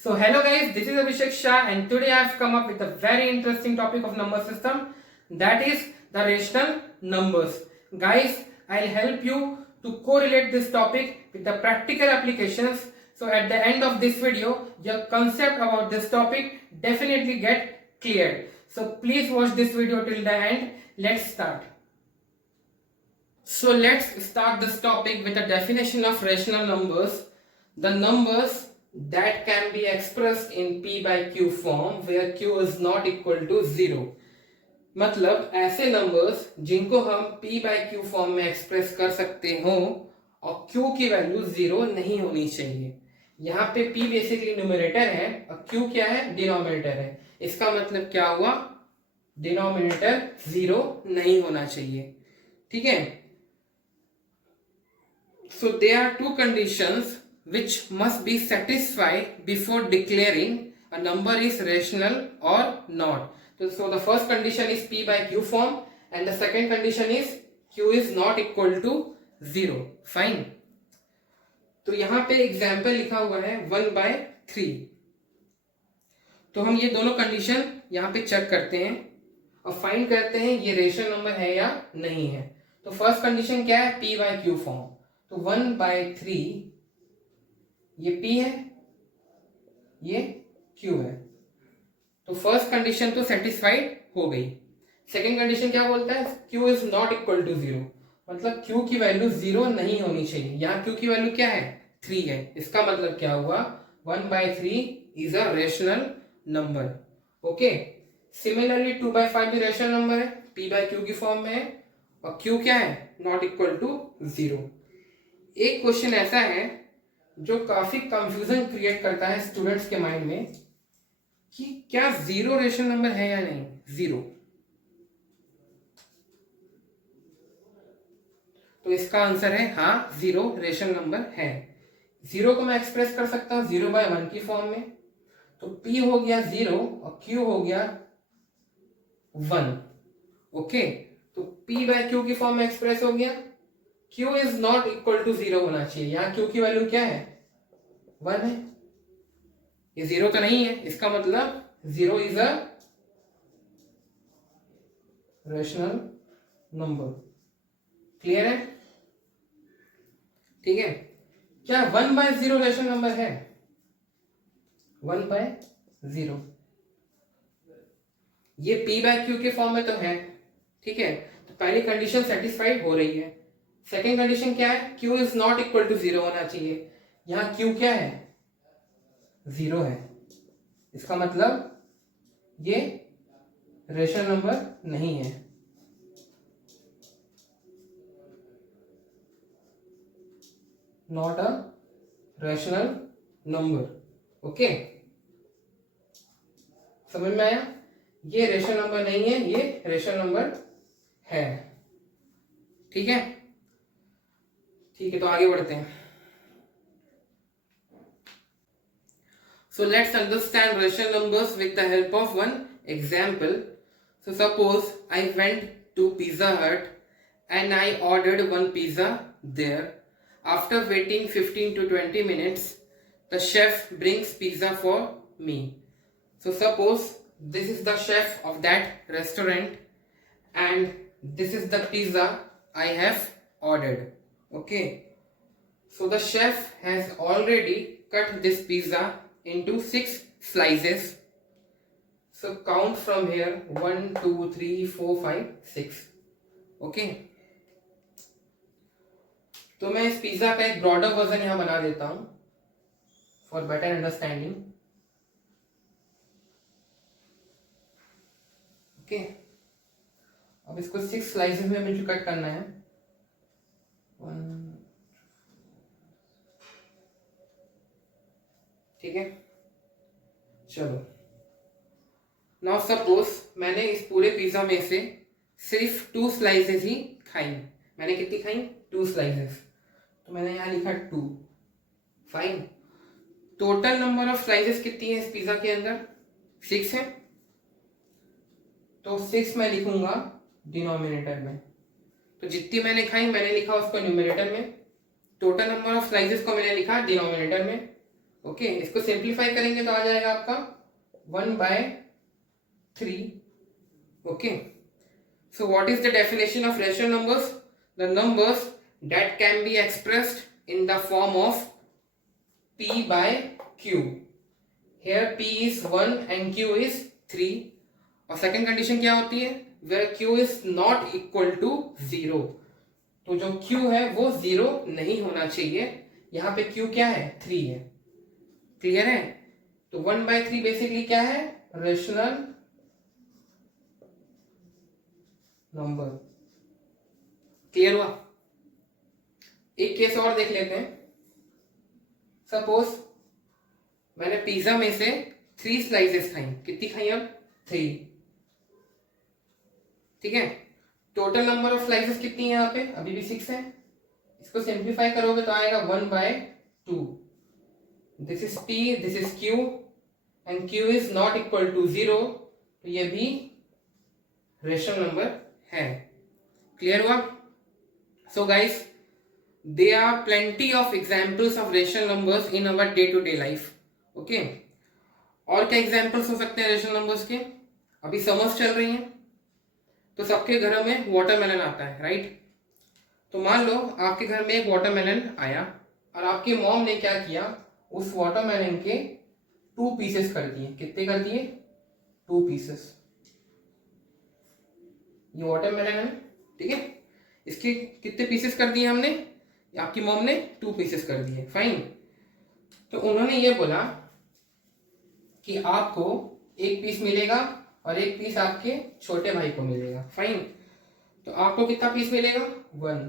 So hello guys, this is Abhishek Shah and today I have come up with a very interesting topic of number system, that is the rational numbers. Guys, I'll help you to correlate this topic with the practical applications. So at the end of this video, your concept about this topic definitely get cleared. So please watch this video till the end. Let's start. So let's start this topic with a definition of rational numbers. The numbers that can be expressed in p by q form where q is not equal to 0. मतलब ऐसे numbers जिनको हम p by q form में express कर सकते हो और q की वैल्यू 0 नहीं होनी चाहिए. यहाँ पे p बेसिकली न्यूमरेटर है और q क्या है, डिनोमिनेटर है. इसका मतलब क्या हुआ, डिनोमिनेटर 0 नहीं होना चाहिए. ठीक है. So there are two conditions which must be satisfied before declaring a number is rational or not. So the first condition is p by q form and the second condition is q is not equal to 0. Fine. तो यहाँ पे example लिखा हुआ है 1/3. तो हम ये दोनों कंडीशन यहाँ पे चेक करते हैं और फाइंड करते हैं ये रेशनल नंबर है या नहीं है. तो फर्स्ट कंडीशन क्या है, p by q फॉर्म. तो 1/3 ये p है, ये q है. तो फर्स्ट कंडीशन तो सेटिस्फाइड हो गई. सेकंड कंडीशन क्या बोलता है, q is not equal to 0. मतलब q की वैल्यू 0 नहीं होनी चाहिए. यहाँ q की वैल्यू क्या है, 3 है. इसका मतलब क्या हुआ, 1/3 is a rational number. Okay. Similarly 2/5 भी रेशनल नंबर है, p by q की फॉर्म में है और q क्या है, नॉट इक्वल टू 0. एक क्वेश्चन ऐसा है जो काफी कंफ्यूजन क्रिएट करता है स्टूडेंट्स के माइंड में कि क्या 0 रेशनल नंबर है या नहीं. 0. तो इसका आंसर है हाँ, 0 रेशनल नंबर है. 0 को मैं एक्सप्रेस कर सकता हूं 0/1 की फॉर्म में. तो p हो गया 0 और q हो गया 1. ओके. तो p by q की फॉर्म में एक्सप्रेस हो गया. q is not equal to 0 होना चाहिए. यहाँ q की वैल्यू क्या है, 1 है. ये 0 तो नहीं है. इसका मतलब 0 is a rational number. Clear है. ठीक है. क्या 1/0 रेशनल नंबर है, 1/0 ये p by q के फॉर्म में तो है. ठीक है. तो पहली कंडीशन सेटिस्फाइड हो रही है. सेकेंड कंडीशन क्या है, q is not equal to 0 होना चाहिए. यहां q क्या है, 0 है. इसका मतलब ये रेशनल नंबर नहीं है. Not a rational number. Okay. समझ में आया. ये रेशनल नंबर नहीं है, ये रेशनल नंबर है. ठीक है. ठीक है. तो आगे बढ़ते हैं. So let's understand rational numbers with the help of one example. So suppose I went to Pizza Hut and I ordered one pizza there. After waiting 15 to 20 minutes, the chef brings pizza for me. So suppose this is the chef of that restaurant and this is the pizza I have ordered. Okay. So the chef has already cut this pizza into 6 slices. So count from here 1 2 3 4 5 6. Okay. तो मैं इस pizza का एक broader version यहां बना देता हूं for better understanding. Okay. अब इसको 6 स्लाइसेस में मुझे कट करना है. 1. ठीक है. चलो. नाउ सपोज मैंने इस पूरे पिज्जा में से सिर्फ 2 स्लाइसेस ही खाई. मैंने कितनी खाई, 2 स्लाइसेस. तो मैंने यहां लिखा 2. Fine. Total number of slices कितनी है इस पिज्जा के अंदर, 6 है. तो 6 मैं लिखूंगा डिनोमिनेटर में. तो जितनी मैंने खाई मैंने लिखा उसको न्यूमरेटर में. टोटल नंबर ऑफ स्लाइसेस को मैंने लिखा डिनोमिनेटर में. ओके, इसको सिंप्लीफाई करेंगे तो आ जाएगा आपका 1/3. Okay, so what is the definition of rational numbers? The numbers that can be expressed in the form of p by q. Here p is 1 and q is 3. और second condition क्या होती है? where q is not equal to 0. तो जो q है वो 0 नहीं होना चाहिए. यहाँ पे q क्या है? 3 है. क्लियर है? तो 1/3 बेसिकली क्या है? Rational number. क्लियर हुआ? एक केस और देख लेते हैं. सपोज मैंने पिज्जा में से 3 स्लाइसेस खाई. कितनी खाई? अब 3. ठीक है. टोटल नंबर ऑफ स्लाइसेस कितनी है यहाँ पे? अभी भी 6 है. इसको सिंप्लीफाई करोगे तो आएगा 1/2. This is p, this is q and q is not equal to 0. तो ये भी रेशनल नंबर है. क्लियर हुआ? So guys, there are plenty of examples of rational numbers in our day to day life. Okay, और क्या examples हो सकते हैं रेशनल नंबर्स के? अभी समर्स चल रही हैं तो सबके घरों में वाटरमेलन आता है, राइट? तो मान लो आपके घर में एक वाटरमेलन आया और आपकी मॉम ने क्या किया, उस वाटरमेलन के 2 पीसेस कर दिए. कितने कर दिए? 2 पीसेस. ये वाटरमेलन है, ठीक है. इसके कितने पीसेस कर दिए हमने? आपकी मॉम ने 2 पीसेस कर दिए. फाइन. तो उन्होंने ये बोला कि आपको 1 पीस मिलेगा और 1 पीस आपके छोटे भाई को मिलेगा. फाइन. तो आपको कितना पीस मिलेगा? 1.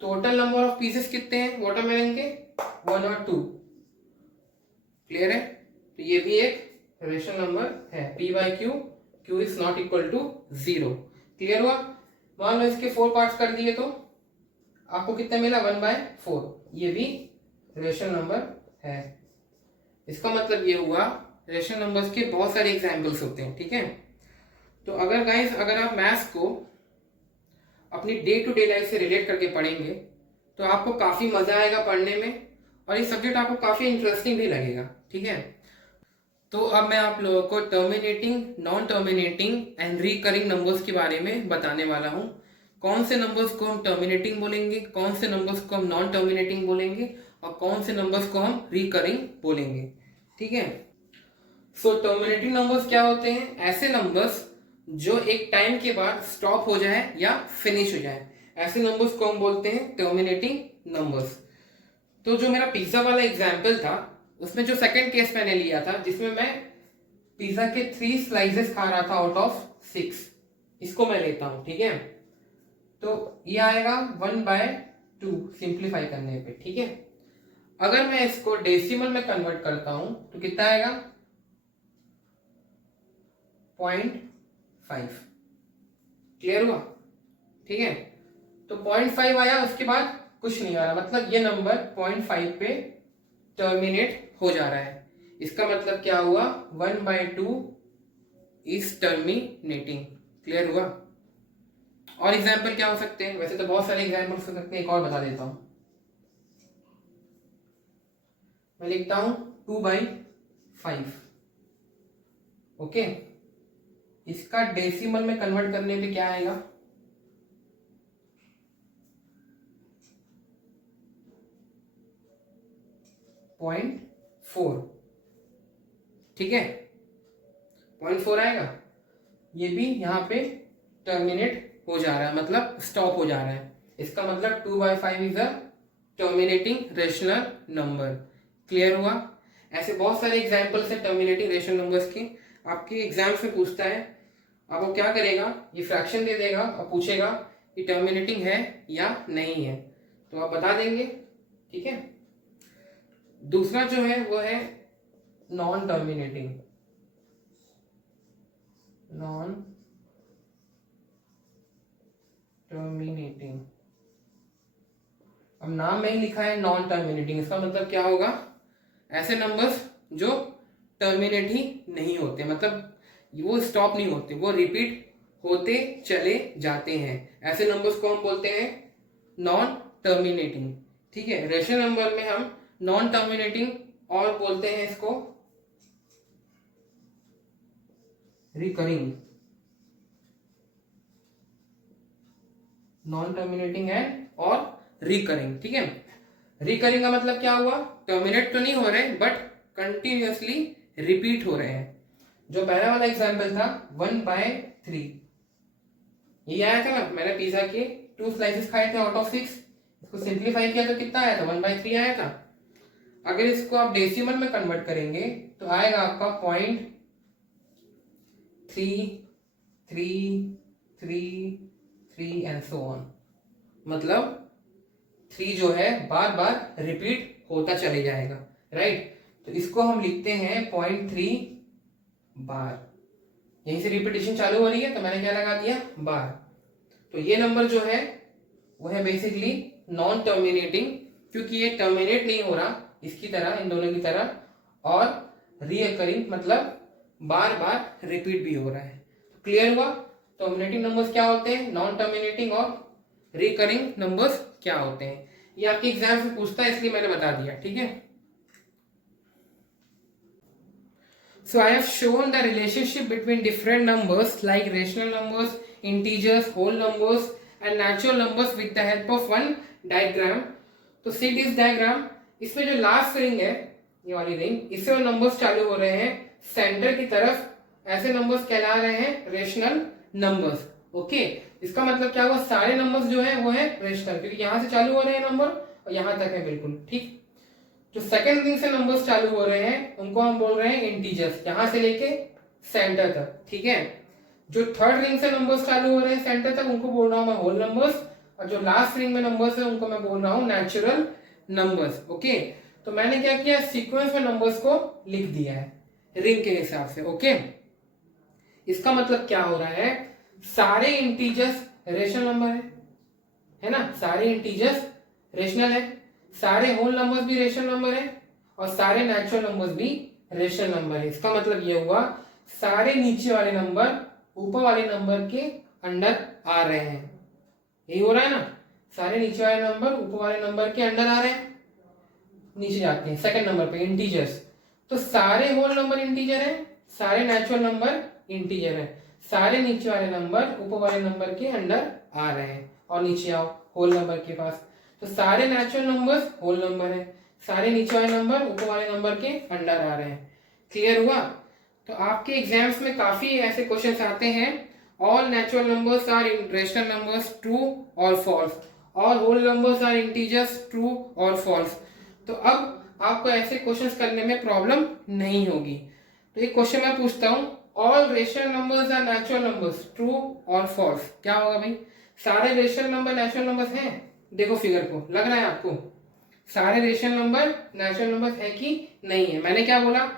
टोटल नंबर ऑफ पीसेस कितने हैं वाटरमेलन के? 1 और 2. क्लियर है? तो ये भी एक रेशनल नंबर है. p/q, q is not equal to 0. Clear हुआ? मान लो इसके 4 पार्ट्स कर दिए तो आपको कितना मिला? 1/4. ये भी रेशनल नंबर है. इसका मतलब ये हुआ रेशनल नंबर्स के बहुत सारे एग्जांपल्स होते हैं. ठीक है. तो अगर गाइस, अगर आप मैथ्स को अपनी डे टू डे लाइफ से रिलेट करके पढ़ेंगे तो आपको काफी मजा आएगा पढ़ने में और ये सब्जेक्ट आपको काफी इंटरेस्टिंग भी लगेगा. ठीक है. तो अब मैं आप लोगों को terminating, non terminating and recurring numbers के बारे में बताने वाला हूँ. कौन से नंबर्स को हम टर्मिनेटिंग बोलेंगे, कौन से नंबर्स को हम नॉन टर्मिनेटिंग बोलेंगे और कौन से नंबर्स को हम रिकरिंग बोलेंगे. ठीक है. सो टर्मिनेटिंग नंबर्स क्या होते हैं? ऐसे नंबर्स जो एक टाइम के बाद स्टॉप हो जाए या फिनिश हो जाए, ऐसे नंबर्स को हम बोलते हैं टर्मिनेटिंग नंबर्स. तो जो मेरा पिज्जा वाला एग्जाम्पल था उसमें जो सेकंड केस मैंने लिया था जिसमें मैं पिज्जा के 3 स्लाइसेस खा रहा था आउट ऑफ 6, इसको मैं लेता हूं. ठीक है. तो ये आएगा 1/2 सिंप्लीफाई करने पे. ठीक है. अगर मैं इसको डेसिमल में कन्वर्ट करता हूं तो कितना आएगा? 0.5. क्लियर हुआ? ठीक है. तो 0.5 आया, उसके बाद कुछ नहीं आ रहा, मतलब ये नंबर 0.5 पे टर्मिनेट हो जा रहा है. इसका मतलब क्या हुआ? 1/2 इज टर्मिनेटिंग. क्लियर हुआ? और एग्जाम्पल क्या हो सकते हैं? वैसे तो बहुत सारे एग्जाम्पल्स हो सकते हैं. एक और बता देता हूं. मैं लिखता हूं 2/5. ओके. इसका डेसिमल में कन्वर्ट करने पे क्या आएगा? 0.4. ठीक है. 0.4 आएगा. ये भी यहां पे टर्मिनेट हो जा रहा है, मतलब स्टॉप हो जा रहा है. इसका मतलब 2/5 is a terminating rational number. Clear हुआ? ऐसे बहुत सारे एग्जाम्पल्स हैं टर्मिनेटिंग रेशनल नंबर्स के. आपके एग्जाम्स में पूछता है, आपको क्या करेगा, ये फ्रैक्शन दे देगा और पूछेगा कि टर्मिनेटिंग है या नहीं है, तो आप बता देंगे. ठीक है. दूसरा जो है वो है नॉन टर्मिनेटिंग. नॉन टर्मिनेटिंग, अब नाम में ही लिखा है नॉन टर्मिनेटिंग. इसका मतलब क्या होगा? ऐसे नंबर्स जो टर्मिनेट ही नहीं होते, मतलब वो स्टॉप नहीं होते, वो रिपीट होते चले जाते हैं. ऐसे नंबर्स को हम बोलते हैं नॉन टर्मिनेटिंग. ठीक है. रेशनल नंबर में हम नॉन टर्मिनेटिंग और बोलते हैं इसको रिकरिंग, नॉन टर्मिनेटिंग एंड और रिकरिंग। ठीक है, रिकरिंग का मतलब क्या हुआ, टर्मिनेट तो नहीं हो रहे बट कंटिन्यूअसली रिपीट हो रहे हैं। जो पहला वाला एग्जांपल था 1/3, ये आया था ना, मैंने पिज्जा के 2 स्लाइसेस खाए थे आउट ऑफ 6, इसको सिंप्लीफाई किया तो कितना आया था, 1/3 आया था। अगर इसको आप डेसिमल में कन्वर्ट करेंगे तो आएगा आपका 0.333 एंड सो ऑन। मतलब 3 जो है बार बार रिपीट होता चले जाएगा, राइट। तो इसको हम लिखते हैं 0.3 बार, यहीं से रिपीटेशन चालू हो रही है तो मैंने क्या लगा दिया, बार। तो ये नंबर जो है वो है बेसिकली नॉन टर्मिनेटिंग, क्योंकि ये टर्मिनेट नहीं हो रहा इसकी तरह, इन दोनों की तरह, और रीअकरिंग मतलब बार बार रिपीट भी हो रहा है। क्लियर हुआ। टर्मिनेटिंग नंबर्स क्या होते हैं, नॉन टर्मिनेटिंग, और रिकरिंग नंबर्स क्या होते हैं। ये आपके एग्जाम में पूछता है इसलिए मैंने बता दिया, ठीक है। So I have shown the relationship between different numbers like rational numbers, integers, whole numbers and natural numbers with the help of one diagram. तो see this diagram, इसमें जो लास्ट रिंग है, ये वाली रिंग, इससे वो नंबर्स चालू हो रहे हैं सेंटर की तरफ, ऐसे नंबर्स कहला रहे हैं रेशनल नंबर्स। ओके, इसका मतलब क्या हुआ, सारे नंबर्स जो है वो है रेशनल, क्योंकि यहां से चालू हो रहे हैं नंबर और यहां तक है, बिल्कुल ठीक। जो सेकंड रिंग से नंबर्स चालू हो रहे हैं उनको हम बोल रहे हैं इंटीजर्स, यहां से लेके सेंटर तक, ठीक है। जो थर्ड रिंग से नंबर्स चालू हो रहे हैं सेंटर तक उनको बोल रहा हूं मैं होल नंबर्स, और जो लास्ट रिंग में नंबर्स है उनको मैं बोल रहा हूं नेचुरल नंबर्स। ओके, तो मैंने क्या किया, सीक्वेंस में नंबर्स को लिख दिया है रिंग के हिसाब से। ओके, इसका मतलब क्या हो रहा है, सारे इंटीजर्स रेशनल नंबर है ना, सारे इंटीजर्स रेशनल है, सारे होल नंबर्स भी रेशनल नंबर है, और सारे नेचुरल नंबर्स भी रेशनल नंबर है। इसका मतलब ये हुआ सारे नीचे वाले नंबर ऊपर वाले नंबर के अंडर आ रहे हैं, यही हो रहा है ना, सारे नीचे वाले नंबर ऊपर वाले नंबर के अंडर आ रहे हैं, नीचे जाते हैं सेकंड नंबर पे इंटीजर्स। तो सारे होल नंबर इंटीजर है, सारे नेचुरल नंबर इंटीजर है, सारे नीचे वाले नंबर ऊपर वाले नंबर के अंडर आ रहे हैं, और नीचे आओ होल नंबर के पास, तो सारे नेचुरल नंबर्स होल नंबर है, सारे नीचे वाले नंबर ऊपर वाले नंबर के अंडर आ रहे हैं। क्लियर हुआ। तो आपके एग्जाम्स में काफी ऐसे क्वेश्चंस आते हैं, all natural numbers are rational numbers, true और false, all whole numbers are integers, true और फॉल्स। तो अब आपको ऐसे क्वेश्चंस करने में प्रॉब्लम नहीं होगी। तो एक क्वेश्चन मैं पूछता हूं, all rational numbers are natural numbers, true और फॉल्स, क्या होगा भाई, सारे रेशनल नंबर नेचुरल नंबर्स हैं, देखो फिगर को, लग रहा है आपको सारे रेशनल नंबर नेचुरल नंबर्स है कि नहीं है। मैंने क्या बोला,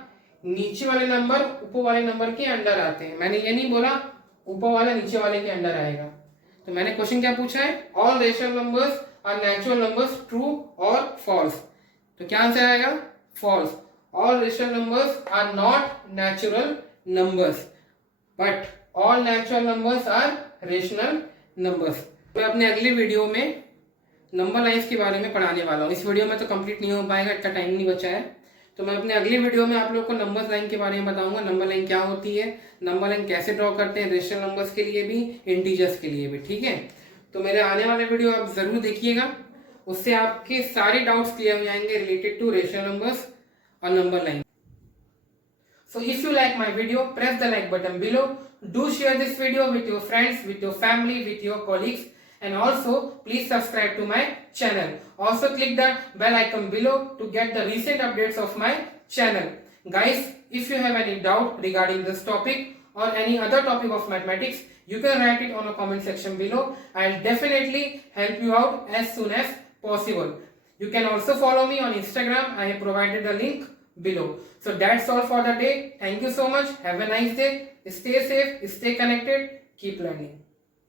नीचे वाले नंबर ऊपर वाले नंबर के अंडर आते हैं, मैंने ये नहीं बोला ऊपर वाला नीचे वाले के अंडर आएगा। तो मैंने क्वेश्चन क्या पूछा है, all rational numbers are natural numbers, true और फॉल्स। तो क्या आंसर आएगा, false. All rational numbers are not natural numbers but all natural numbers are rational numbers. मैं अपने अगले वीडियो में नंबर लाइन्स के बारे में पढ़ाने वाला हूँ। इस वीडियो में तो कंप्लीट नहीं हो पाएगा, इतना टाइम नहीं बचा है, तो मैं अपने अगले वीडियो में आप लोग को नंबर लाइन के बारे में बताऊंगा, नंबर लाइन क्या होती है, नंबर लाइन कैसे ड्रॉ करते हैं, रेशनल नंबर्स के लिए भी, इंटीजर्स के लिए भी, ठीक है। तो मेरे आने वाले वीडियो आप जरूर देखिएगा, उससे आपके सारे डाउट्स क्लियर हो जाएंगे रिलेटेड टू रेशनल नंबर्स और number line. So if you like my video, press the like button below. Do share this video with your friends, with your family, with your colleagues, and also please subscribe to my channel. Also click the bell icon below to get the recent updates of my channel. Guys, if you have any doubt regarding this topic or any other topic of mathematics, you can write it on a comment section below. I'll definitely help you out as soon as possible. You can also follow me on Instagram. I have provided the link below. So that's all for the day. Thank you so much. Have a nice day. Stay safe, stay connected, keep learning.